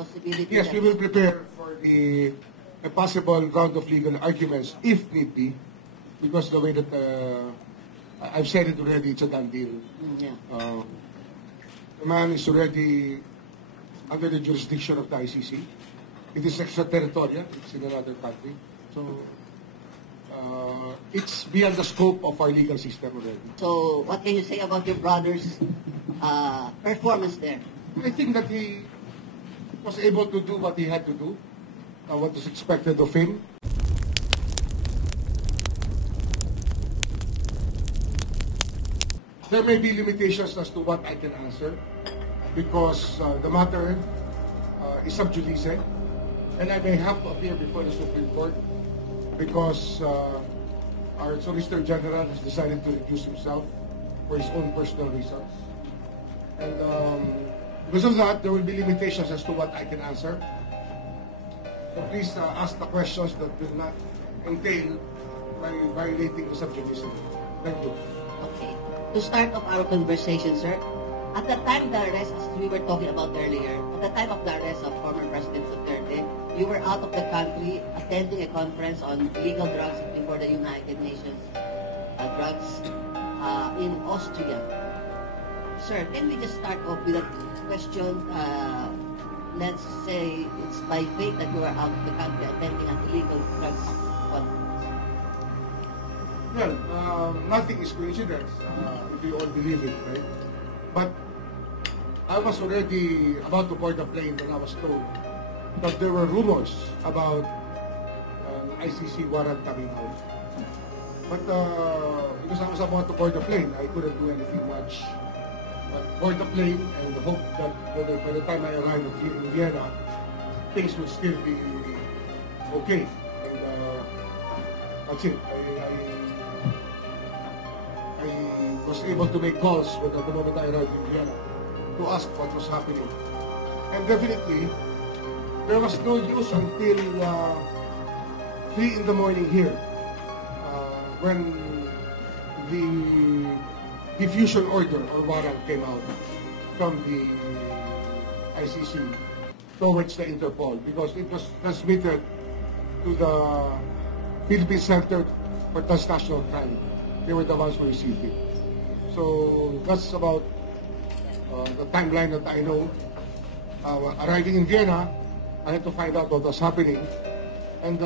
possibility? Yes, we will prepare for a possible round of legal arguments if need be, because the way that I've said it already, it's a done deal. Yeah. The man is already under the jurisdiction of the ICC. It is extraterritorial. It's in another country. So it's beyond the scope of our legal system already. So what can you say about your brother's performance there? I think that he was able to do what he had to do, what was expected of him. There may be limitations as to what I can answer because the matter is sub judice, and I may have to appear before the Supreme Court because our Solicitor General has decided to recuse himself for his own personal reasons. And because of that, there will be limitations as to what I can answer. So please ask the questions that will not entail by violating the sub judice. Thank you. Okay. To start off our conversation, sir, at the time of the arrest, as we were talking about earlier, at the time of the arrest of former President Duterte, you were out of the country attending a conference on illegal drugs before the United Nations drugs in Austria. Sir, can we just start off with a question? Let's say it's by fate that you were out of the country attending an illegal drugs conference. Well, nothing is coincidence, if you all believe it, right? But I was already about to board the plane when I was told that there were rumors about ICC warrant coming out. But because I was about to board the plane, I couldn't do anything much. But board the plane and hope that by the time I arrived in Vienna, things would still be okay. And that's it. I was able to make calls at the moment I arrived in Vienna to ask what was happening. And definitely, there was no news until 3 in the morning here when the diffusion order or warrant came out from the ICC towards the Interpol because it was transmitted to the Philippine Center for Transnational Crime. They were the ones who received it. So that's about the timeline that I know. Arriving in Vienna, I had to find out what was happening. And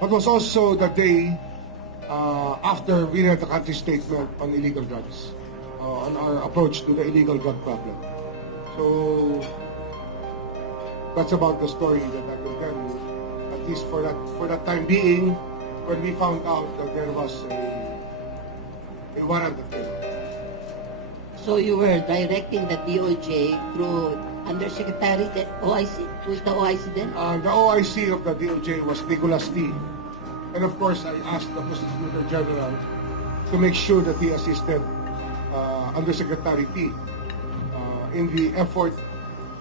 what was also the day after we read the country statement on illegal drugs, on our approach to the illegal drug problem. So that's about the story that I will tell you, at least for that time being, when we found out that there was a warrant that came out. So you were directing the DOJ through Undersecretary the OIC? Who is the OIC then? The OIC of the DOJ was Nicolas T. And of course, I asked the Prosecutor General to make sure that he assisted Undersecretary T in the effort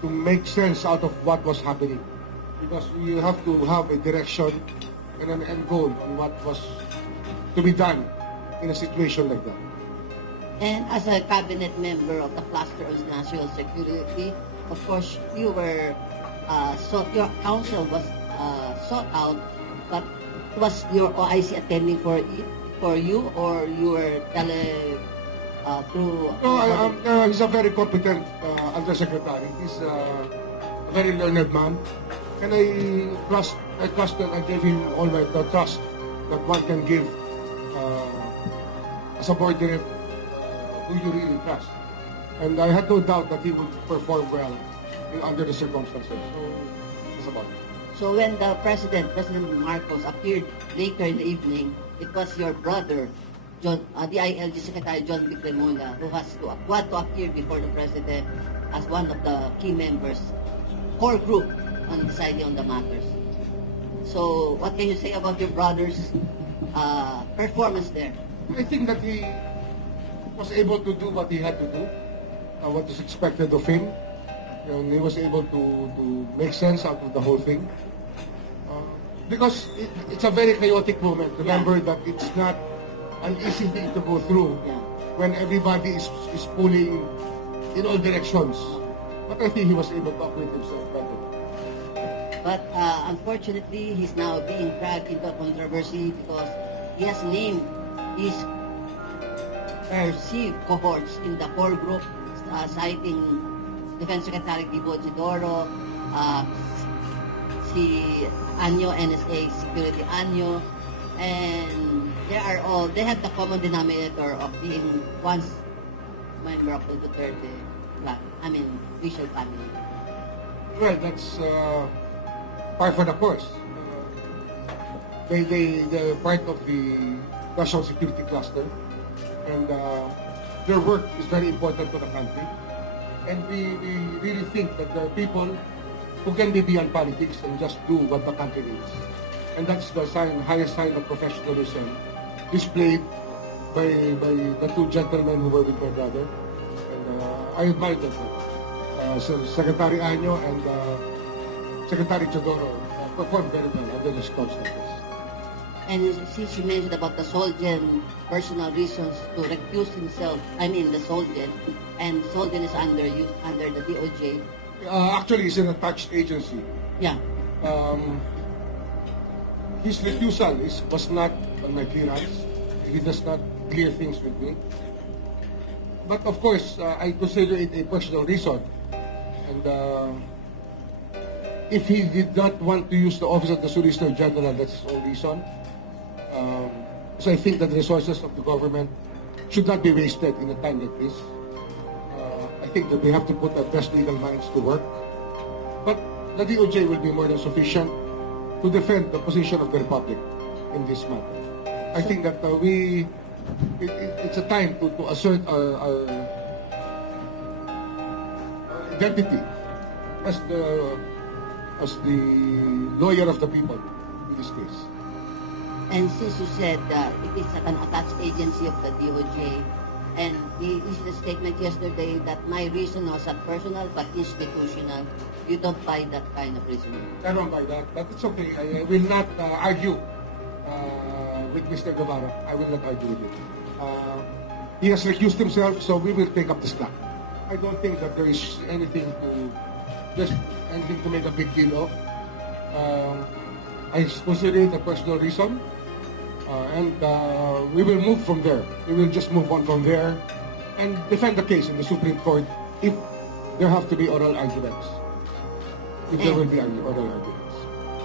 to make sense out of what was happening. Because we have to have a direction and an end goal on what was to be done in a situation like that. And as a cabinet member of the Cluster on National Security, of course, you were your counsel was sought out, but was your OIC attending for you, or you were through? No, he's a very competent undersecretary. He's a very learned man, and I trusted. I gave him all the trust that one can give a subordinate who you really trust. And I had no doubt that he would perform well under the circumstances. So that's about it. So when the President Marcos appeared later in the evening, it was your brother, John, DILG Secretary John B. Cremona, who had to appear before the President as one of the key members, core group on deciding on the matters. So what can you say about your brother's performance there? I think that he was able to do what he had to do, what was expected of him. And he was able to make sense out of the whole thing. Because it's a very chaotic moment. Remember that it's not an easy thing to go through when everybody is pulling in all directions. But I think he was able to acquit himself better. But unfortunately, he's now being dragged into a controversy because he has named his perceived cohorts in the core group, citing Defense Secretary Gibo Chidoro, si Anyo, NSA Security Anyo, and they have the common denominator of being once member of the Duterte clan, visual family. Well, that's par for the course. They're part of the national security cluster, and their work is very important to the country. And we really think that there are people who can be beyond politics and just do what the country needs. And that's the highest sign of professionalism displayed by the two gentlemen who were with my brother. And I admire them. Secretary Anyo and Secretary Chodoro performed very well under the circumstances. And since you mentioned about the Solgen personal reasons to recuse himself, the Solgen, and Solgen is under the DOJ. Actually, it's an attached agency. Yeah. His refusal was not on my clearance. He does not clear things with me. But of course, I consider it a personal reason. And if he did not want to use the office of the Solicitor General, that's his own reason. So I think that the resources of the government should not be wasted in a time like this. I think that we have to put our best legal minds to work. But the DOJ will be more than sufficient to defend the position of the Republic in this matter. I think that it's a time to assert our identity as the lawyer of the people in this case. And since you said it is an attached agency of the DOJ, and he issued a statement yesterday that my reason was not personal but institutional, you don't buy that kind of reasoning? I don't buy that, but it's okay. I will not argue with Mr. Guevara. I will not argue with him. He has recused himself, so we will take up the slack. I don't think that there is anything to make a big deal of. I consider it a personal reason, and we will move from there. We will just move on from there and defend the case in the Supreme Court if there have to be oral arguments. If there will be oral arguments.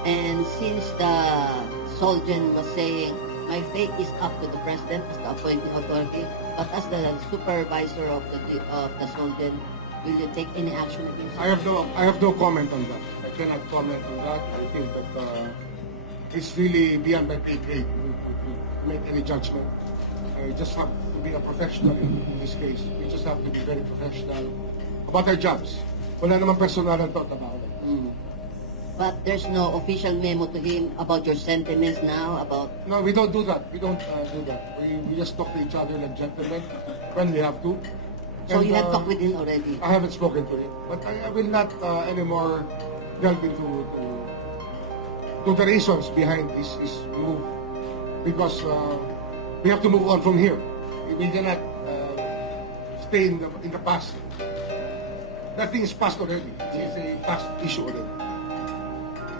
And since the Solgen was saying, my fate is up to the President as the appointing authority, but as the supervisor of the Solgen, will you take any action against him? I have no comment on that. I cannot comment on that. I think that it's really beyond my pay grade to make any judgment. I just have to be a professional in this case. We just have to be very professional about our jobs. Wala naman personal thought about it. But there's no official memo to him about your sentiments now, about... No, we don't do that. We don't do that. We just talk to each other like gentlemen when we have to. So you have talked with him already? I haven't spoken to him. But I will not anymore delve into the reasons behind this move. Because we have to move on from here. We cannot stay in the past. That thing is past already. It's a past issue already.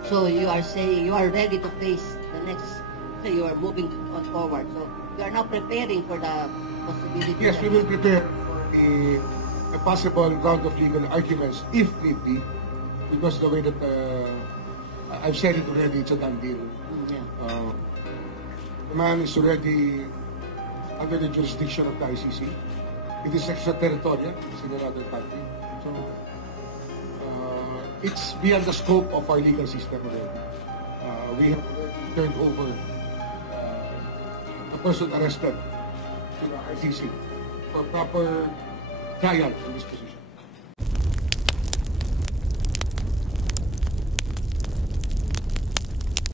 So you are saying you are ready to face the next, so you are moving on forward. So you are now preparing for the possibility. Yes, we will prepare for a possible round of legal arguments if need be, because the way that I've said it already, it's a done deal. Yeah. The man is already under the jurisdiction of the ICC. It is extraterritorial. It's in another country. So it's beyond the scope of our legal system already. We have already turned over the person arrested to the ICC for proper trial in this position.